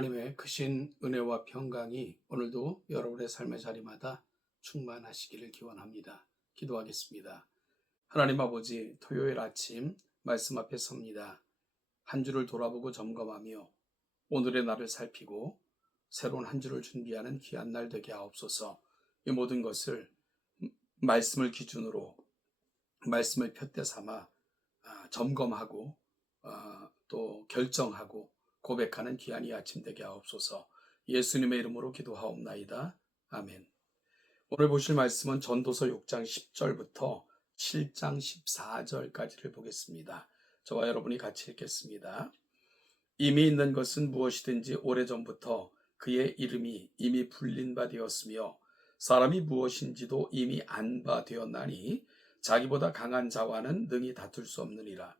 하나님의 크신 은혜와 평강이 오늘도 여러분의 삶의 자리마다 충만하시기를 기원합니다. 기도하겠습니다. 하나님 아버지, 토요일 아침 말씀 앞에 섭니다. 한 주를 돌아보고 점검하며 오늘의 날을 살피고 새로운 한 주를 준비하는 귀한 날 되게 하옵소서. 이 모든 것을 말씀을 기준으로 말씀을 푯대 삼아 점검하고 또 결정하고 고백하는 귀한 이 아침 되게 하옵소서. 예수님의 이름으로 기도하옵나이다. 아멘. 오늘 보실 말씀은 전도서 6장 10절부터 7장 14절까지를 보겠습니다. 저와 여러분이 같이 읽겠습니다. 이미 있는 것은 무엇이든지 오래전부터 그의 이름이 이미 불린 바 되었으며 사람이 무엇인지도 이미 안 바 되었나니 자기보다 강한 자와는 능히 다툴 수 없느니라.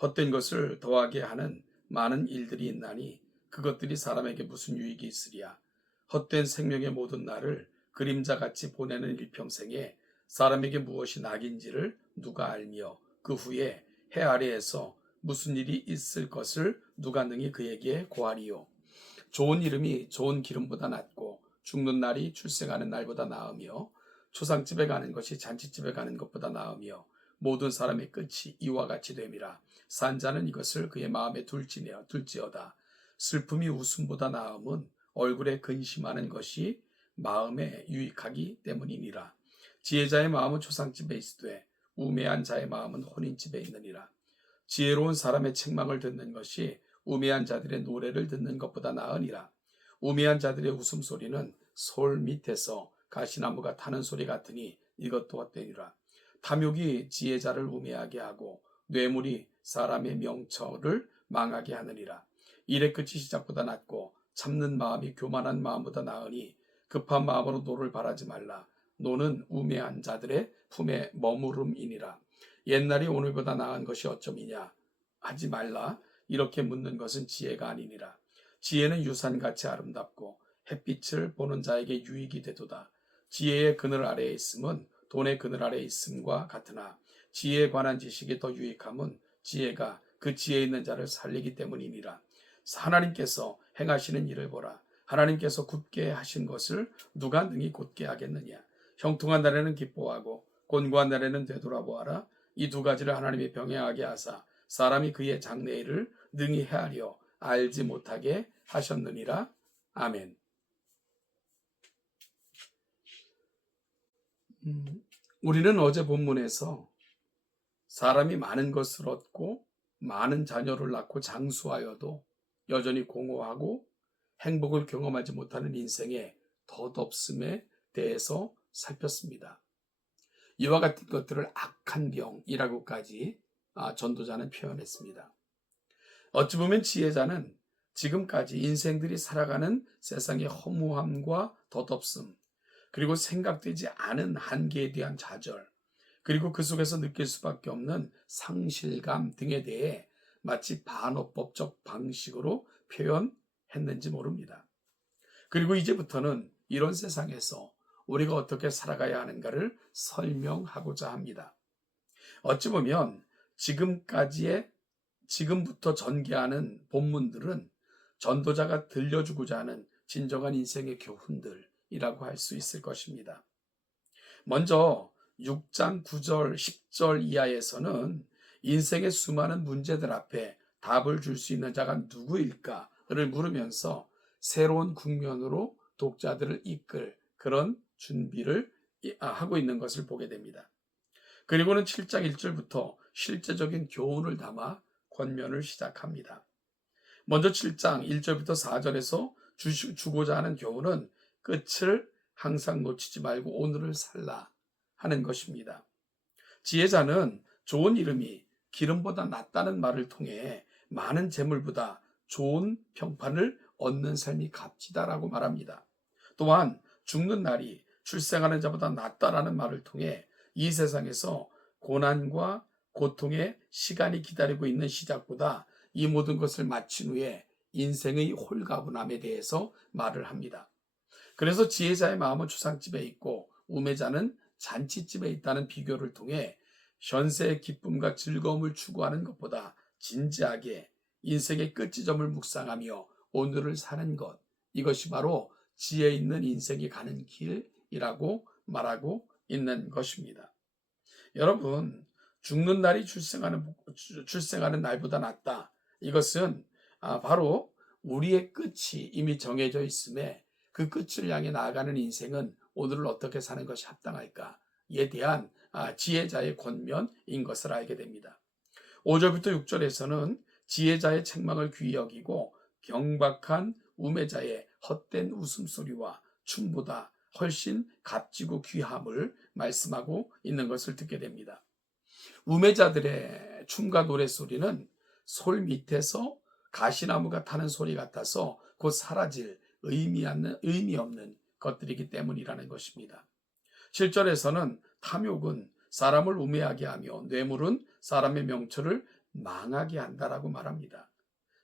헛된 것을 더하게 하는 많은 일들이 있나니 그것들이 사람에게 무슨 유익이 있으랴. 헛된 생명의 모든 날을 그림자같이 보내는 일평생에 사람에게 무엇이 낙인지를 누가 알며 그 후에 해 아래에서 무슨 일이 있을 것을 누가 능히 그에게 고하리요. 좋은 이름이 좋은 기름보다 낫고 죽는 날이 출생하는 날보다 나으며 초상집에 가는 것이 잔치집에 가는 것보다 나으며 모든 사람의 끝이 이와 같이 됨이라. 산자는 이것을 그의 마음에 둘지어다. 슬픔이 웃음보다 나음은 얼굴에 근심하는 것이 마음에 유익하기 때문이니라. 지혜자의 마음은 초상집에 있으되 우매한 자의 마음은 혼인집에 있느니라. 지혜로운 사람의 책망을 듣는 것이 우매한 자들의 노래를 듣는 것보다 나으니라. 우매한 자들의 웃음소리는 솔 밑에서 가시나무가 타는 소리 같으니 이것도 헛되니라. 탐욕이 지혜자를 우매하게 하고 뇌물이 사람의 명철을 망하게 하느니라. 일의 끝이 시작보다 낫고 참는 마음이 교만한 마음보다 나으니 급한 마음으로 노를 바라지 말라. 노는 우매한 자들의 품에 머무름이니라. 옛날이 오늘보다 나은 것이 어쩌미냐 하지 말라. 이렇게 묻는 것은 지혜가 아니니라. 지혜는 유산같이 아름답고 햇빛을 보는 자에게 유익이 되도다. 지혜의 그늘 아래에 있음은 돈의 그늘 아래에 있음과 같으나 지혜에 관한 지식이 더 유익함은 지혜가 그 지혜 있는 자를 살리기 때문이니라. 하나님께서 행하시는 일을 보라. 하나님께서 굳게 하신 것을 누가 능히 곧게 하겠느냐. 형통한 날에는 기뻐하고 곤고한 날에는 되돌아보아라. 이 두 가지를 하나님이 병행하게 하사 사람이 그의 장래일을 능히 헤아려 알지 못하게 하셨느니라. 아멘. 우리는 어제 본문에서 사람이 많은 것을 얻고 많은 자녀를 낳고 장수하여도 여전히 공허하고 행복을 경험하지 못하는 인생의 덧없음에 대해서 살폈습니다. 이와 같은 것들을 악한 병이라고까지 전도자는 표현했습니다. 어찌 보면 지혜자는 지금까지 인생들이 살아가는 세상의 허무함과 덧없음, 그리고 생각되지 않은 한계에 대한 좌절, 그리고 그 속에서 느낄 수밖에 없는 상실감 등에 대해 마치 반어법적 방식으로 표현했는지 모릅니다. 그리고 이제부터는 이런 세상에서 우리가 어떻게 살아가야 하는가를 설명하고자 합니다. 어찌 보면 지금부터 전개하는 본문들은 전도자가 들려주고자 하는 진정한 인생의 교훈들이라고 할 수 있을 것입니다. 먼저 6장 9절 10절 이하에서는 인생의 수많은 문제들 앞에 답을 줄 수 있는 자가 누구일까를 물으면서 새로운 국면으로 독자들을 이끌 그런 준비를 하고 있는 것을 보게 됩니다. 그리고는 7장 1절부터 실제적인 교훈을 담아 권면을 시작합니다. 먼저 7장 1절부터 4절에서 주고자 하는 교훈은 끝을 항상 놓치지 말고 오늘을 살라 하는 것입니다. 지혜자는 좋은 이름이 기름보다 낫다는 말을 통해 많은 재물보다 좋은 평판을 얻는 삶이 값지다라고 말합니다. 또한 죽는 날이 출생하는 자보다 낫다라는 말을 통해 이 세상에서 고난과 고통의 시간이 기다리고 있는 시작보다 이 모든 것을 마친 후에 인생의 홀가분함에 대해서 말을 합니다. 그래서 지혜자의 마음은 추상집에 있고 우매자는 잔치집에 있다는 비교를 통해 현세의 기쁨과 즐거움을 추구하는 것보다 진지하게 인생의 끝지점을 묵상하며 오늘을 사는 것, 이것이 바로 지혜 있는 인생이 가는 길이라고 말하고 있는 것입니다. 여러분, 죽는 날이 출생하는 날보다 낫다. 이것은 바로 우리의 끝이 이미 정해져 있음에 그 끝을 향해 나아가는 인생은 오늘을 어떻게 사는 것이 합당할까에 대한 지혜자의 권면인 것을 알게 됩니다. 5절부터 6절에서는 지혜자의 책망을 귀히 여기고 경박한 우매자의 헛된 웃음소리와 춤보다 훨씬 값지고 귀함을 말씀하고 있는 것을 듣게 됩니다. 우매자들의 춤과 노랫소리는 솔 밑에서 가시나무가 타는 소리 같아서 곧 사라질 의미 없는 것들이기 때문이라는 것입니다. 7절에서는 탐욕은 사람을 우매하게 하며 뇌물은 사람의 명철을 망하게 한다라고 말합니다.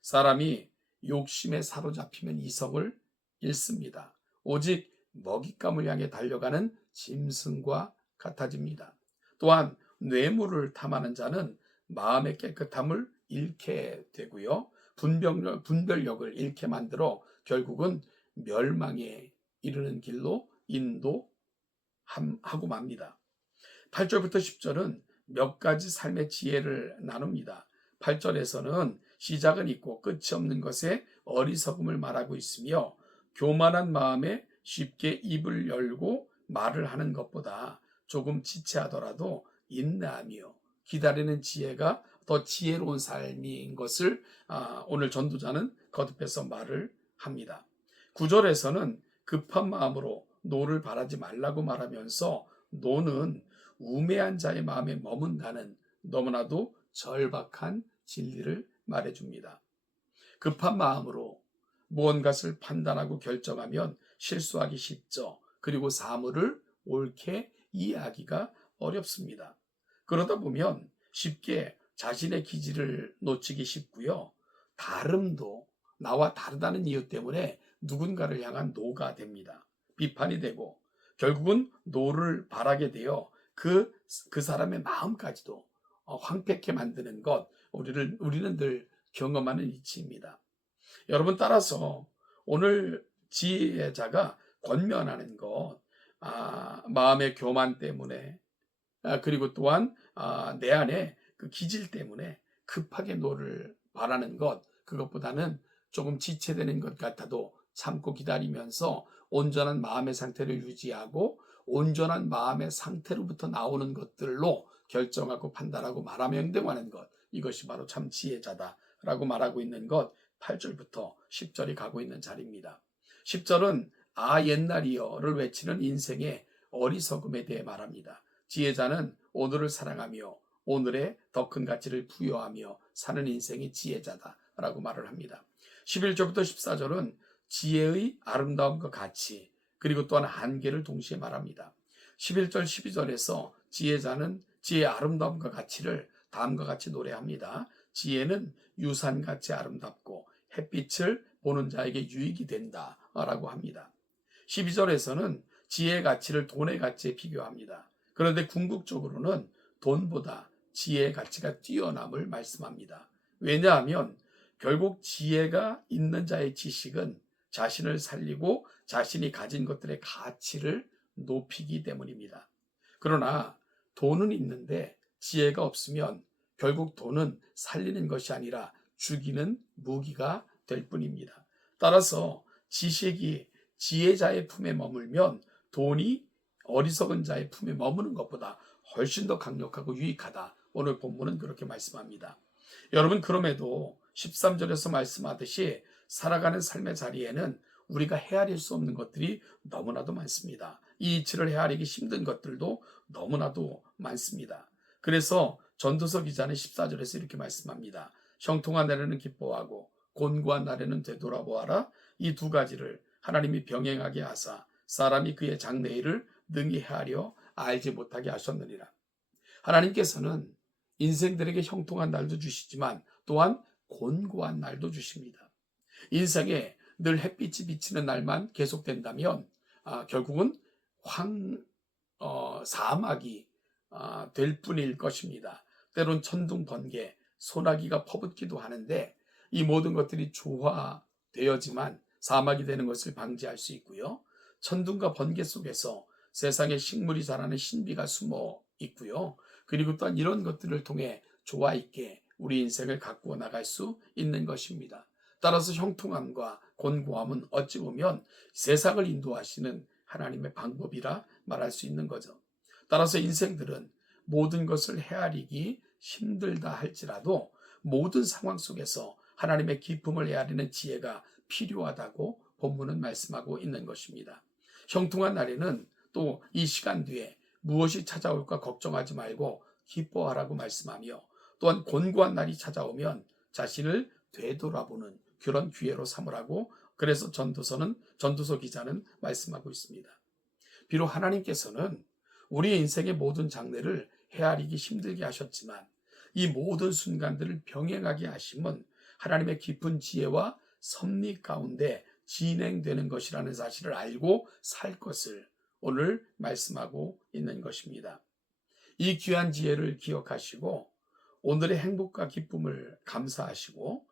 사람이 욕심에 사로잡히면 이성을 잃습니다. 오직 먹잇감을 향해 달려가는 짐승과 같아집니다. 또한 뇌물을 탐하는 자는 마음의 깨끗함을 잃게 되고요. 분별력을 잃게 만들어 결국은 멸망에 이르는 길로 인도하고 맙니다. 8절부터 10절은 몇 가지 삶의 지혜를 나눕니다. 8절에서는 시작은 있고 끝이 없는 것에 어리석음을 말하고 있으며 교만한 마음에 쉽게 입을 열고 말을 하는 것보다 조금 지체하더라도 인내하며 기다리는 지혜가 더 지혜로운 삶인 것을 오늘 전도자는 거듭해서 말을 합니다. 9절에서는 급한 마음으로 노를 바라지 말라고 말하면서 노는 우매한 자의 마음에 머문다는 너무나도 절박한 진리를 말해줍니다. 급한 마음으로 무언가를 판단하고 결정하면 실수하기 쉽죠. 그리고 사물을 옳게 이해하기가 어렵습니다. 그러다 보면 쉽게 자신의 기질을 놓치기 쉽고요. 다름도 나와 다르다는 이유 때문에 누군가를 향한 노가 됩니다. 비판이 되고 결국은 노를 바라게 되어 그 사람의 마음까지도 황폐케 만드는 것, 우리는 늘 경험하는 이치입니다. 여러분, 따라서 오늘 지혜자가 권면하는 것, 마음의 교만 때문에 그리고 또한 내 안에 그 기질 때문에 급하게 노를 바라는 것, 그것보다는 조금 지체되는 것 같아도 참고 기다리면서 온전한 마음의 상태를 유지하고 온전한 마음의 상태로부터 나오는 것들로 결정하고 판단하고 말하며 행동하는 것, 이것이 바로 참 지혜자다라고 말하고 있는 것, 8절부터 10절이 가고 있는 자리입니다. 10절은 옛날이여를 외치는 인생의 어리석음에 대해 말합니다. 지혜자는 오늘을 사랑하며 오늘의 더 큰 가치를 부여하며 사는 인생이 지혜자다라고 말을 합니다. 11절부터 14절은 지혜의 아름다움과 가치, 그리고 또한 한계를 동시에 말합니다. 11절 12절에서 지혜자는 지혜의 아름다움과 가치를 다음과 같이 노래합니다. 지혜는 유산같이 아름답고 햇빛을 보는 자에게 유익이 된다라고 합니다. 12절에서는 지혜의 가치를 돈의 가치에 비교합니다. 그런데 궁극적으로는 돈보다 지혜의 가치가 뛰어남을 말씀합니다. 왜냐하면 결국 지혜가 있는 자의 지식은 자신을 살리고 자신이 가진 것들의 가치를 높이기 때문입니다. 그러나 돈은 있는데 지혜가 없으면 결국 돈은 살리는 것이 아니라 죽이는 무기가 될 뿐입니다. 따라서 지식이 지혜자의 품에 머물면 돈이 어리석은 자의 품에 머무는 것보다 훨씬 더 강력하고 유익하다. 오늘 본문은 그렇게 말씀합니다. 여러분, 그럼에도 13절에서 말씀하듯이 살아가는 삶의 자리에는 우리가 헤아릴 수 없는 것들이 너무나도 많습니다. 이 이치를 헤아리기 힘든 것들도 너무나도 많습니다. 그래서 전도서 기자는 14절에서 이렇게 말씀합니다. 형통한 날에는 기뻐하고 곤고한 날에는 되돌아보아라. 이 두 가지를 하나님이 병행하게 하사 사람이 그의 장래일을 능히 헤아려 알지 못하게 하셨느니라. 하나님께서는 인생들에게 형통한 날도 주시지만 또한 곤고한 날도 주십니다. 인생에 늘 햇빛이 비치는 날만 계속된다면 결국은 사막이 될 뿐일 것입니다. 때론 천둥 번개, 소나기가 퍼붓기도 하는데 이 모든 것들이 조화 되어지만 사막이 되는 것을 방지할 수 있고요. 천둥과 번개 속에서 세상에 식물이 자라는 신비가 숨어 있고요. 그리고 또한 이런 것들을 통해 조화 있게 우리 인생을 가꾸어 나갈 수 있는 것입니다. 따라서 형통함과 곤고함은 어찌 보면 세상을 인도하시는 하나님의 방법이라 말할 수 있는 거죠. 따라서 인생들은 모든 것을 헤아리기 힘들다 할지라도 모든 상황 속에서 하나님의 기쁨을 헤아리는 지혜가 필요하다고 본문은 말씀하고 있는 것입니다. 형통한 날에는 또 이 시간 뒤에 무엇이 찾아올까 걱정하지 말고 기뻐하라고 말씀하며, 또한 곤고한 날이 찾아오면 자신을 되돌아보는 그런 기회로 삼으라고, 그래서 전도서 기자는 말씀하고 있습니다. 비록 하나님께서는 우리의 인생의 모든 장래를 헤아리기 힘들게 하셨지만 이 모든 순간들을 병행하게 하심은 하나님의 깊은 지혜와 섭리 가운데 진행되는 것이라는 사실을 알고 살 것을 오늘 말씀하고 있는 것입니다. 이 귀한 지혜를 기억하시고 오늘의 행복과 기쁨을 감사하시고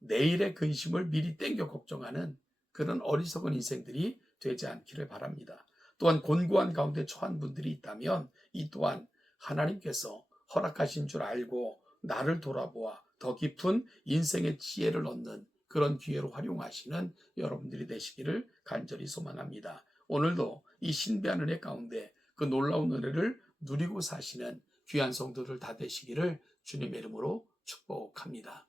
내일의 근심을 미리 땡겨 걱정하는 그런 어리석은 인생들이 되지 않기를 바랍니다. 또한 곤고한 가운데 처한 분들이 있다면 이 또한 하나님께서 허락하신 줄 알고 나를 돌아보아 더 깊은 인생의 지혜를 얻는 그런 기회로 활용하시는 여러분들이 되시기를 간절히 소망합니다. 오늘도 이 신비한 은혜 가운데 그 놀라운 은혜를 누리고 사시는 귀한 성도들 다 되시기를 주님의 이름으로 축복합니다.